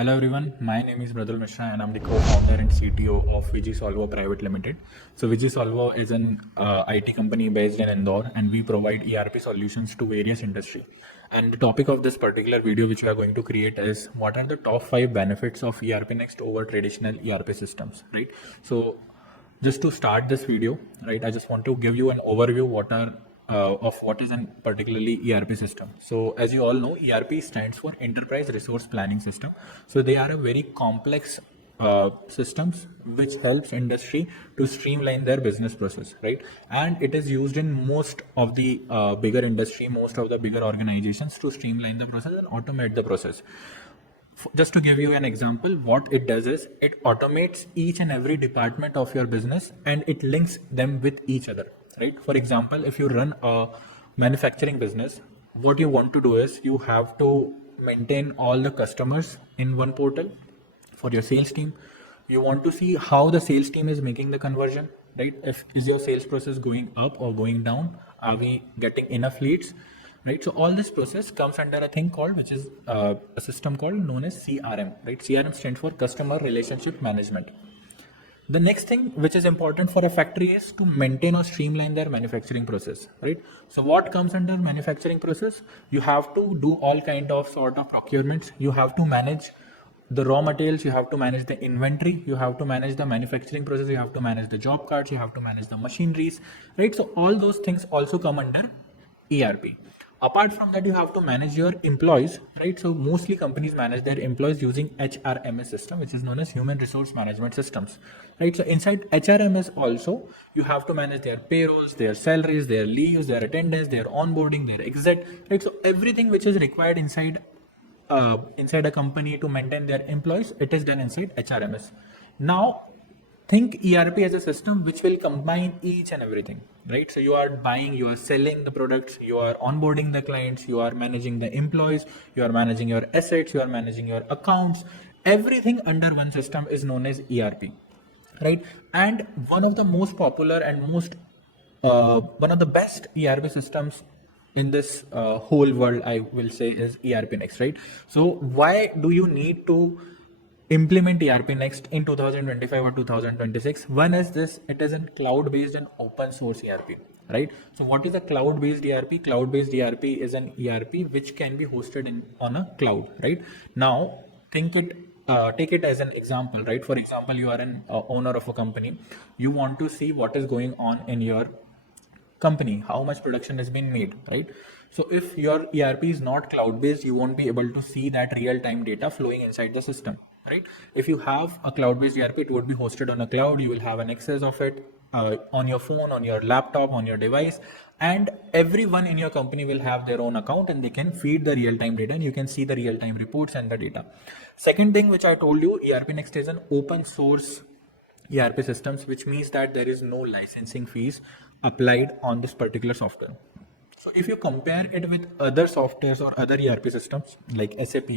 Hello everyone, my name is Mradul Mishra and I'm the co-founder and CTO of VGSolvo Private Limited. So VGSolvo is an IT company based in Indore and we provide ERP solutions to various industry. And the topic of this particular video which we are going to create is what are the top 5 benefits of ERP Next over traditional ERP systems, right? So just to start this video, right, I just want to give you an overview of what is a particularly ERP system. So as you all know, ERP stands for Enterprise Resource Planning System. So they are a very complex systems which helps industry to streamline their business process, right? And it is used in most of the bigger industry, most of the bigger organizations to streamline the process and automate the process. Just to give you an example, what it does is it automates each and every department of your business and it links them with each other, right? For example, if you run a manufacturing business, what you want to do is you have to maintain all the customers in one portal. For your sales team, you want to see how the sales team is making the conversion, right? If is your sales process going up or going down, are we getting enough leads, right? So all this process comes under a thing called, which is a system called known as CRM, right? CRM stands for Customer Relationship Management. The next thing which is important for a factory is to maintain or streamline their manufacturing process, right? So what comes under manufacturing process? You have to do all kind of sort of procurements. You have to manage the raw materials, you have to manage the inventory, you have to manage the manufacturing process, you have to manage the job cards, you have to manage the machineries, right? So all those things also come under ERP. Apart from that, you have to manage your employees, right? So mostly companies manage their employees using HRMS system, which is known as Human Resource Management Systems, right? So inside HRMS also, you have to manage their payrolls, their salaries, their leaves, their attendance, their onboarding, their exit, right? So everything which is required inside a company to maintain their employees, it is done inside HRMS. Now, think ERP as a system which will combine each and everything, right? So you are buying, you are selling the products, you are onboarding the clients, you are managing the employees, you are managing your assets, you are managing your accounts. Everything under one system is known as ERP, right? And one of the most popular and one of the best ERP systems in this whole world, I will say, is ERP Next, right? So why do you need to implement ERP Next in 2025 or 2026? One is this: it is a cloud-based and open source ERP, right? So what is a cloud-based ERP? Cloud-based ERP is an ERP which can be hosted on a cloud, right? Now take it as an example, right? For example, you are an owner of a company. You want to see what is going on in your company, how much production has been made, right? So if your ERP is not cloud based, you won't be able to see that real time data flowing inside the system, right? If you have a cloud based ERP, it would be hosted on a cloud. You will have an access of it on your phone, on your laptop, on your device, and everyone in your company will have their own account and they can feed the real time data and you can see the real time reports and the data. Second thing which I told you, ERP Next is an open source ERP systems, which means that there is no licensing fees applied on this particular software. So if you compare it with other softwares or other ERP systems like SAP,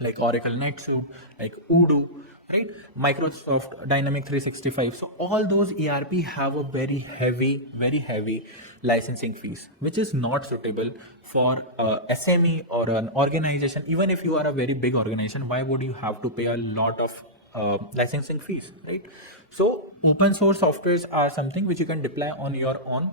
like Oracle NetSuite, like Odoo, right? Microsoft Dynamic 365. So all those ERP have a very heavy licensing fees, which is not suitable for SME or an organization. Even if you are a very big organization, why would you have to pay a lot of licensing fees, right? So open source softwares are something which you can deploy on your own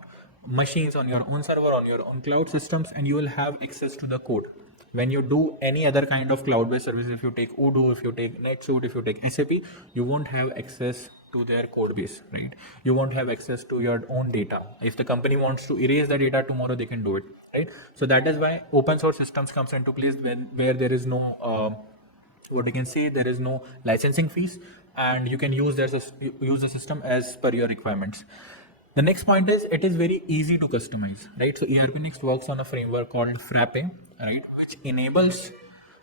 machines, on your own server, on your own cloud systems, and you will have access to the code. When you do any other kind of cloud-based service, if you take Odoo, if you take NetSuite, if you take SAP, you won't have access to their code base, right? You won't have access to your own data. If the company wants to erase the data tomorrow, they can do it, right? So that is why open source systems comes into place where there is no what you can say, there is no licensing fees and you can use the system as per your requirements. The next point is it is very easy to customize, right? So ERP Next works on a framework called Frappe, right, which enables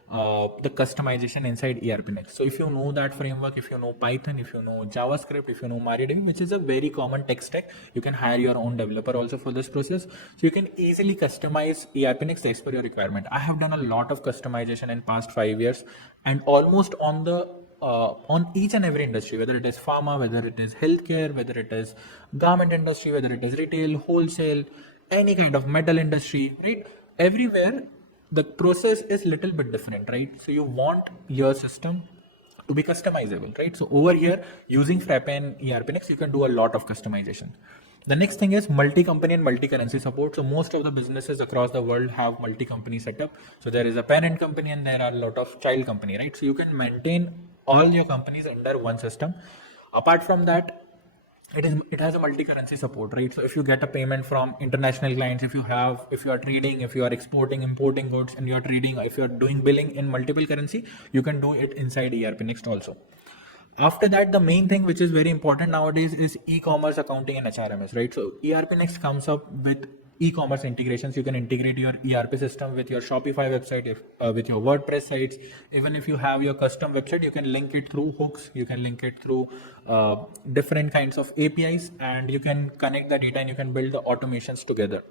the customization inside ERP Next. So if you know that framework, if you know Python, if you know JavaScript, if you know MariaDB, which is a very common tech stack, you can hire your own developer also for this process. So you can easily customize ERP Next as per your requirement. I have done a lot of customization in past 5 years and almost on each and every industry, whether it is pharma, whether it is healthcare, whether it is garment industry, whether it is retail, wholesale, any kind of metal industry, right? Everywhere the process is little bit different, right? So you want your system to be customizable, right? So over here, using Frappe and ERP Next, you can do a lot of customization. The next thing is multi-company and multi-currency support. So most of the businesses across the world have multi-company setup. So there is a parent company and there are a lot of child company, right? So you can maintain all your companies under one system. Apart from that, it has a multi-currency support, right? So if you get a payment from international clients, if you are trading, if you are exporting, importing goods, and you are trading, if you are doing billing in multiple currency, you can do it inside ERP Next also. After that, the main thing which is very important nowadays is e-commerce, accounting, and HRMS, right? So ERP Next comes up with e-commerce integrations. You can integrate your ERP system with your Shopify website, with your WordPress sites. Even if you have your custom website, you can link it through hooks. You can link it through different kinds of APIs, and you can connect the data and you can build the automations together.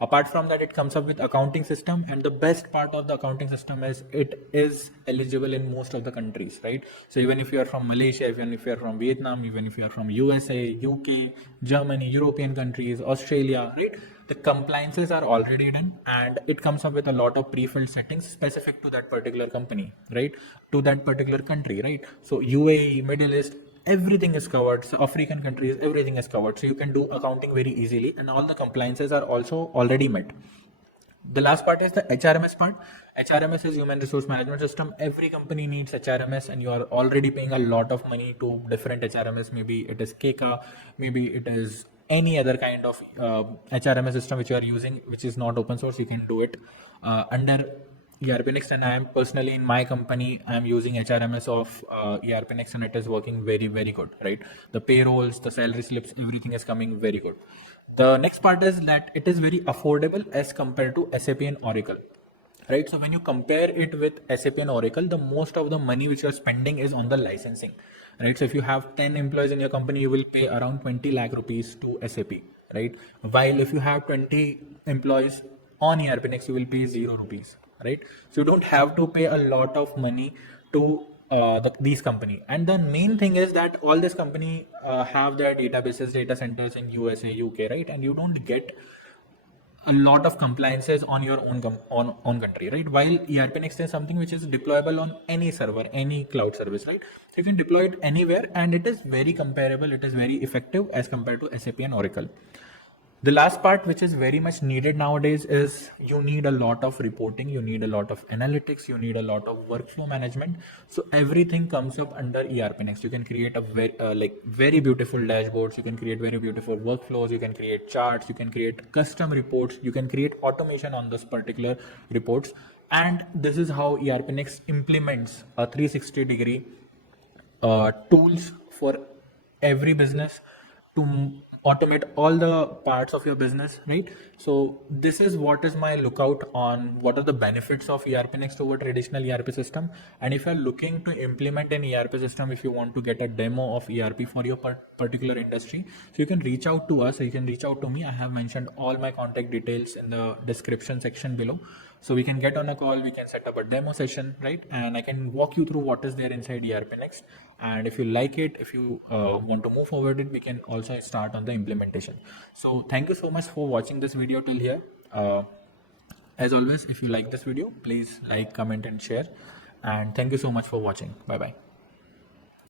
Apart from that, it comes up with accounting system, and the best part of the accounting system is it is eligible in most of the countries, right? So even if you are from Malaysia, even if you are from Vietnam, even if you are from USA, UK, Germany, European countries, Australia, right? The compliances are already done, and it comes up with a lot of pre-filled settings specific to that particular company, right? To that particular country, right? So UAE, Middle East, everything is covered. So African countries, everything is covered. So you can do accounting very easily, and all the compliances are also already met. The last part is the HRMS part. HRMS is human resource management system. Every company needs HRMS, and you are already paying a lot of money to different HRMS. Maybe it is Keka, maybe it is any other kind of HRMS system which you are using, which is not open source. You can do it under ERP Next, and I am personally in my company, I am using HRMS of ERP Next, and it is working very, very good, right? The payrolls, the salary slips, everything is coming very good. The next part is that it is very affordable as compared to SAP and Oracle, right? So when you compare it with SAP and Oracle, the most of the money which you're spending is on the licensing, right? So if you have 10 employees in your company, you will pay around 20 lakh rupees to SAP, right? While if you have 20 employees on ERP Next, you will pay 0 rupees, right? So you don't have to pay a lot of money to these company. And the main thing is that all this company have their databases, data centers in USA, UK, right? And you don't get a lot of compliances on your own country, right? While ERP Next is something which is deployable on any server, any cloud service, right? So you can deploy it anywhere, and it is very comparable. It is very effective as compared to SAP and Oracle. The last part, which is very much needed nowadays, is you need a lot of reporting, you need a lot of analytics, you need a lot of workflow management. So everything comes up under ERP Next. You can create a very beautiful dashboards. You can create very beautiful workflows. You can create charts. You can create custom reports. You can create automation on those particular reports. And this is how ERP Next implements a 360-degree tools for every business to automate all the parts of your business, right? So this is what is my lookout on what are the benefits of ERP Next over traditional ERP system. And if you're looking to implement an ERP system, if you want to get a demo of ERP for your particular industry, so you can reach out to us, or you can reach out to me. I have mentioned all my contact details in the description section below. So we can get on a call, we can set up a demo session, right? And I can walk you through what is there inside ERP Next. And if you like it, if you want to move forward it, we can also start on the implementation. So thank you so much for watching this video till here. As always, if you like this video, please like, comment, and share. And thank you so much for watching. Bye bye.